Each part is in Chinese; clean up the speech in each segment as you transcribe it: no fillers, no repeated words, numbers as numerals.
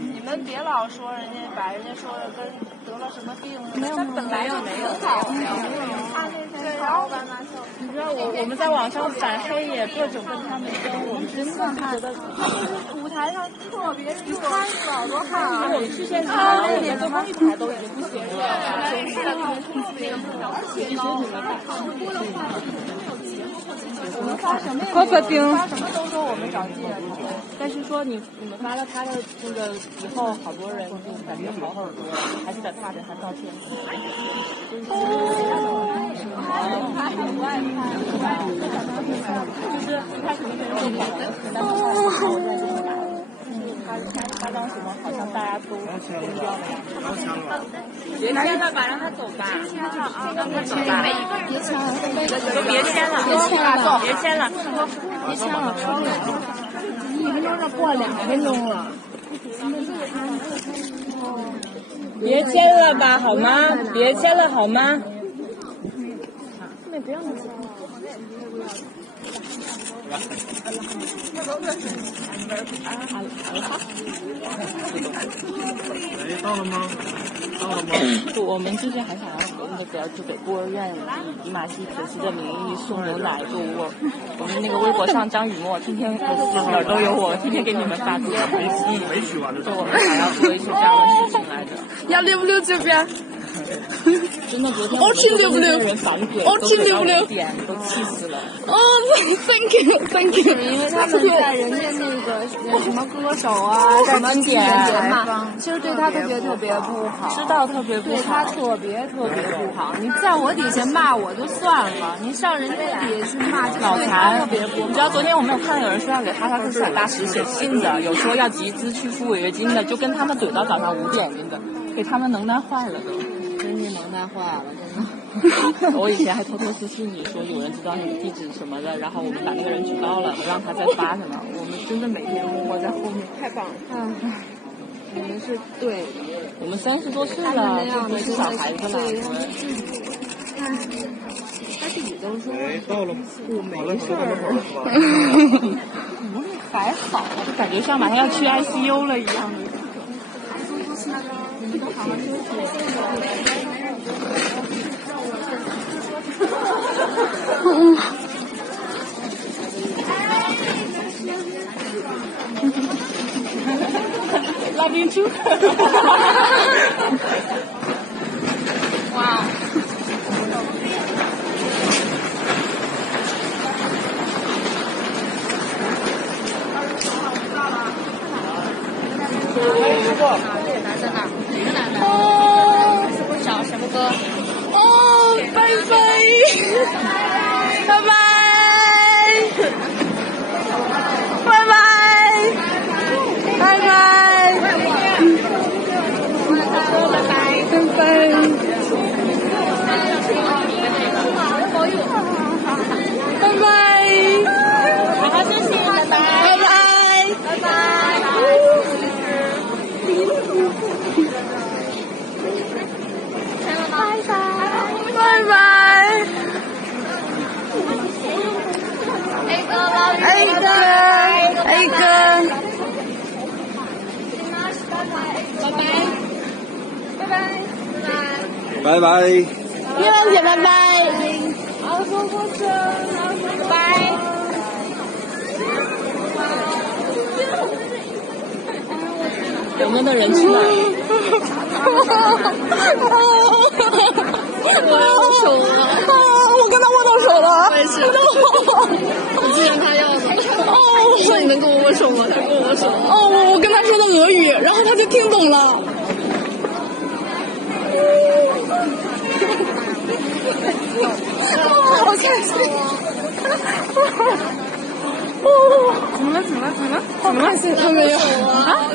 你们别老说人家把人家说的跟得了什么病似的，他本来就挺好的。你知道我们在网上反黑也各种跟他们争，我们真的觉得他就是舞台上特别热，好多汗啊！我们去现场，我们最后一排都已经不行了，发什么都说我们找借口。但是说你们发了他的那个以后，好多人就感觉好很多，还是得发给他道歉。就是他肯定没人会改的，但是我在这里打。他当什么？好像大家都疯掉了呀！别签了吧，让他走吧。让他走吧。别签了，都别签了，别签了，别签了，别签了，超了。1分钟，这过了2分钟了。别签了吧，好吗？别签了，好吗？那别让他签了。哎，到了吗？到了吗？我们就是还想要那个就给孤儿院以马戏可惜的名义送牛奶，就我们那个微博上张雨墨天天哪儿都有我，天天给你们发资料。没许完的。就我们还要做一些这样的事情来着。要溜不溜这边？真的昨天我们这些人反悔都给到1点，都气死了。哦 ，thank you。因为他们在人家那个什么歌手啊，什么节嘛，其实对他特别不好，知道特别不好，对他特别不好。你在我底下骂我就算了，你上人家底下去骂，脑残特别不好。你知道昨天我们有看到有人说要给哈萨克斯坦大使写信的，有说要集资去付违约金的，就跟他们怼到早上5点，真的给他们能耐坏了都。真是能耐坏了，真的。我以前还偷偷私信你说有人知道那个地址什么的，然后我们把那个人举报了，让他再发什么。我们真的每天默默在后面，太棒了。你们是对的。我们30多岁了，就不是小孩子了。他自己都说。哎，到了。我没事儿。还好，就感觉像马上要去 ICU 了一样的。你们都好好休息。Love you too. 哇。男生哪？哪个男的？哦，什么小什么歌？哦，拜拜，拜拜，拜拜，拜拜，拜拜。拜拜，好好休息，拜拜，拜拜，拜拜。拜拜。A 哥，拜拜。月亮姐，拜拜。好，说过声，拜拜。有没有的人去哪里？握手了，我跟他握到手了。我也是。我既然他要的。哦，说你能跟我握手吗？他跟我握手。哦，我跟他说的俄语，然后他就听懂了。好开心。怎么了？好开心，他没有啊？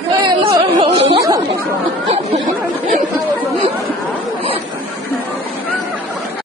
我也露手。